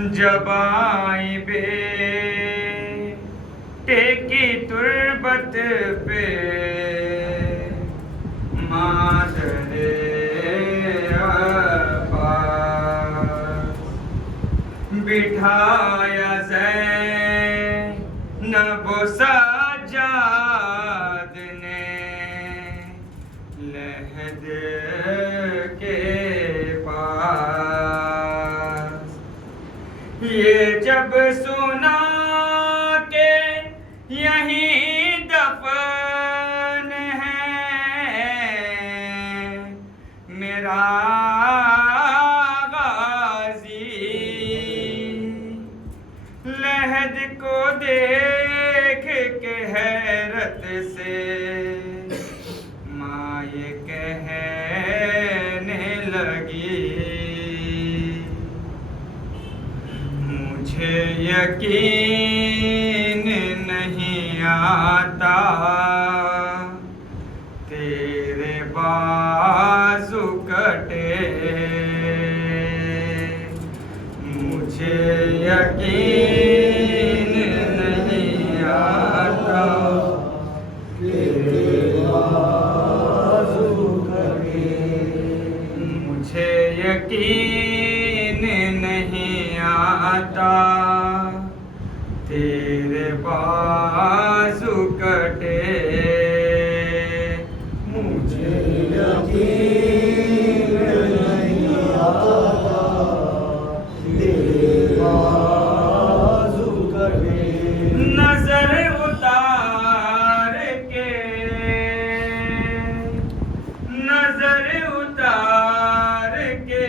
जब आई बेटे की तुरबत पे मादरे अब्बास बिठाया ज़ैनब सज्जाद ने लहद के पास। ये जब सुना के यहीं दफन है मेरा गाजी, लहद को देख के हैरत से माँ ये कहने लगी, मुझे यकीन नहीं आता तेरे बाजू कटे, मुझे यकीन नहीं आता तेरे बाजू कटे, मुझे यकीन नहीं आता तेरे बाजू कटे, मुझे यकीन नहीं आता तेरे बाजू कटे। नजर उतार के, नजर उतार के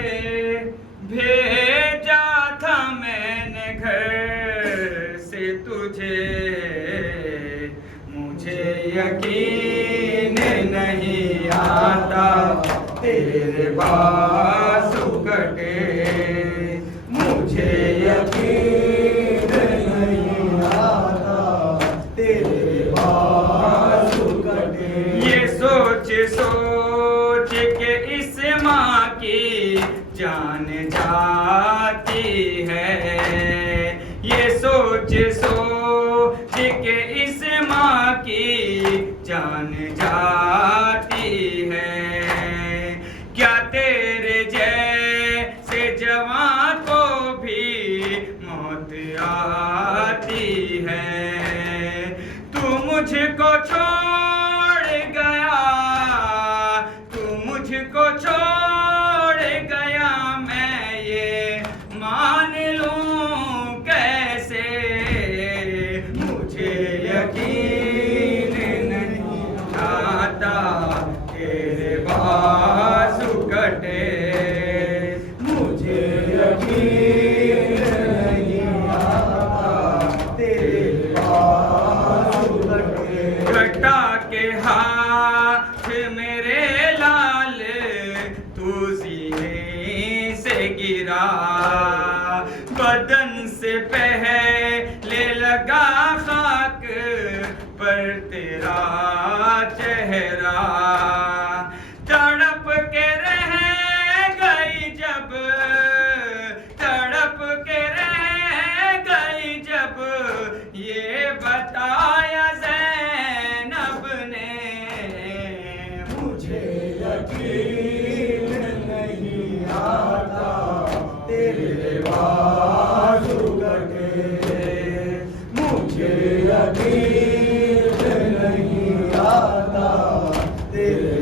भेजा था मैंने घर से तुझे, मुझे यकीन नहीं आता तेरे बाजू कटे, मुझे यकीन नहीं आता तेरे बाजू कटे। ये सोच सोच के इस माँ की जान जाती है, ये सोच सोच के इस माँ की जान जाती है। क्या तेरे जैसे जवां को भी मौत आती है? तू मुझको छोड़ गया, तू मुझको छोड़ गया, मैं ये मान लूं कैसे? मुझे यकीन नहीं आता तेरे बाजू कटे, मुझे यकीन नहीं आता तेरे बाजू कटे। कटा के हाथ मेरे लाल तू सीने से गिरा, बदन से पहले लगा खाक पर तेरा चेहरा, तड़प के रह गई जब, तड़प के रह गई जब ये बताया ज़ैनब ने, मुझे यकीन नहीं आता तेरे बाजू कटे, मुझे यकीन नहीं आता तेरे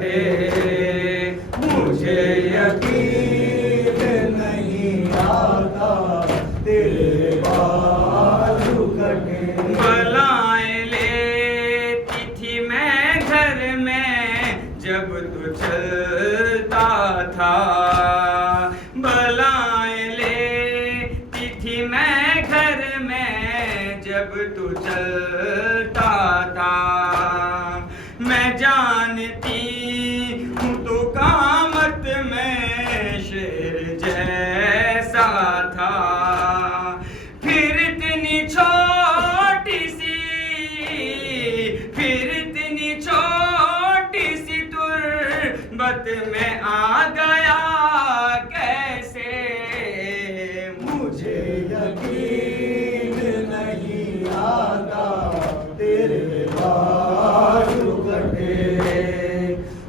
कटे, मुझे यकीन नहीं आता तेरे बाजू कटे। बलाएं लेती थी मैं घर में जब तू चलता था, बलाएं लेती थी मैं घर में जब तू चलता था। मैं जानती हूँ तू कामत में शेर जैसा था, फिर इतनी छोटी सी, फिर इतनी छोटी सी तुर्बत में आ गया कैसे, मुझे यकीन नहीं आता तेरे बाजू कटे,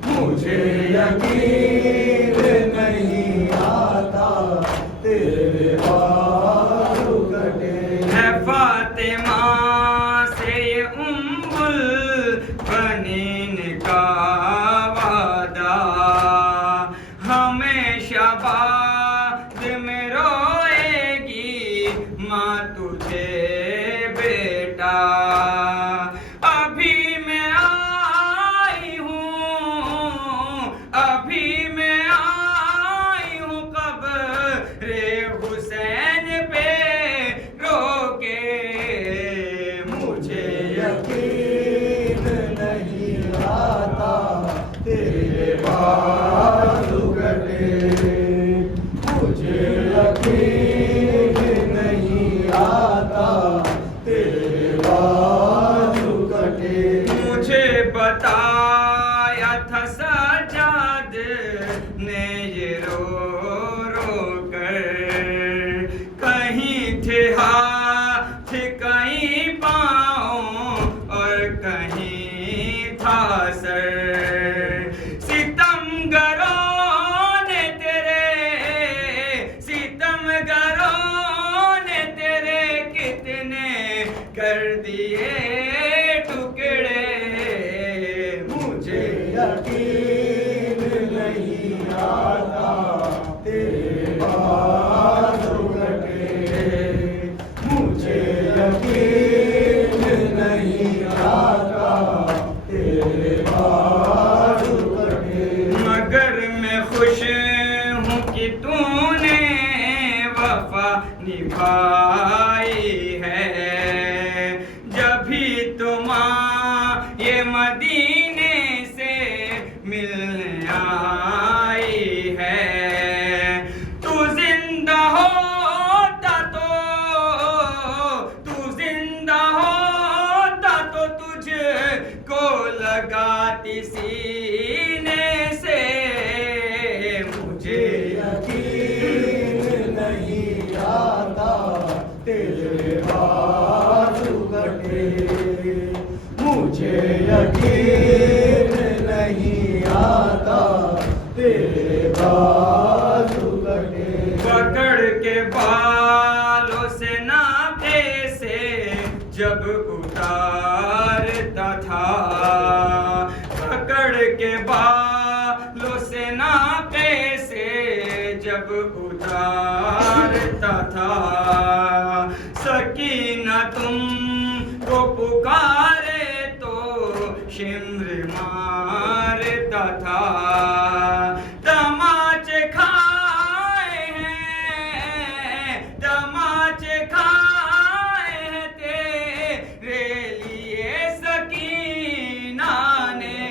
मुझे यकीन नहीं आता तेरे बाजू कटे। है फातिमा से ये उम्मुल बनीन का वादा, हमेशा बाद में रोएगी माँ तुझे बेटा। अभी मैं आई हूँ, अभी मैं आई हूँ कब्रे हुसैन पे रोके, मुझे यकीन नहीं आता तेरे बाजू कटे, मुझे यकीन नहीं आता तेरे बाजू कटे। मुझे बताया था सजाद ने ये रो रो कर, कहीं थे हाथ कहीं पाँव और कहीं था सर। सितमगरों ने तेरे, सितमगरों ने तेरे कितने कर दिए टुकड़े, मुझे यकीन नहीं आता तेरे बाजू कटे, मुझे यकीन नहीं आता तेरे बाजू कटे। मगर मैं खुश हूँ कि तूने वफा निभाई है, जब भी तुम ये मदीने से मिलने आई है। तू जिंदा होता तो, तू जिंदा होता तो तुझको लगाती सीने से, मुझे यकीन नहीं आता तेरे बाजू कटे, मुझे यकीन नहीं आता तेरे बाजू कटे। पकड़ के बालों से नाभे से जब उतारता था, पकड़ के बालों से नाभे से जब उतारता था। सकीना तुमको पुकारे तो शिम्र मारता था, तमाचे खाए हैं, तमाचे खाए हैं तेरे लिए सकीना ने,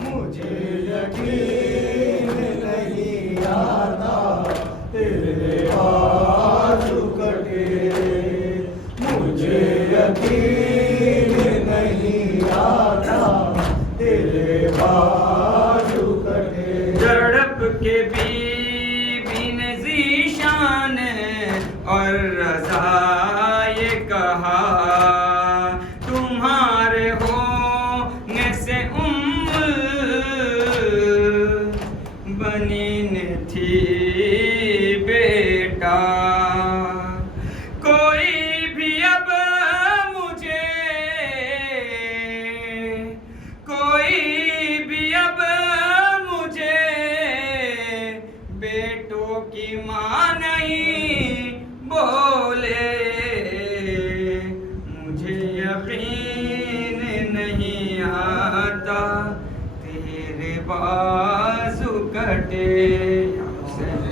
मुझे यकीन नहीं आता तेरे बाजू कटे, मुझे यकीन नहीं आता तेरे बाजू की माँ नहीं बोले, मुझे यकीन नहीं आता तेरे बाजू कटे।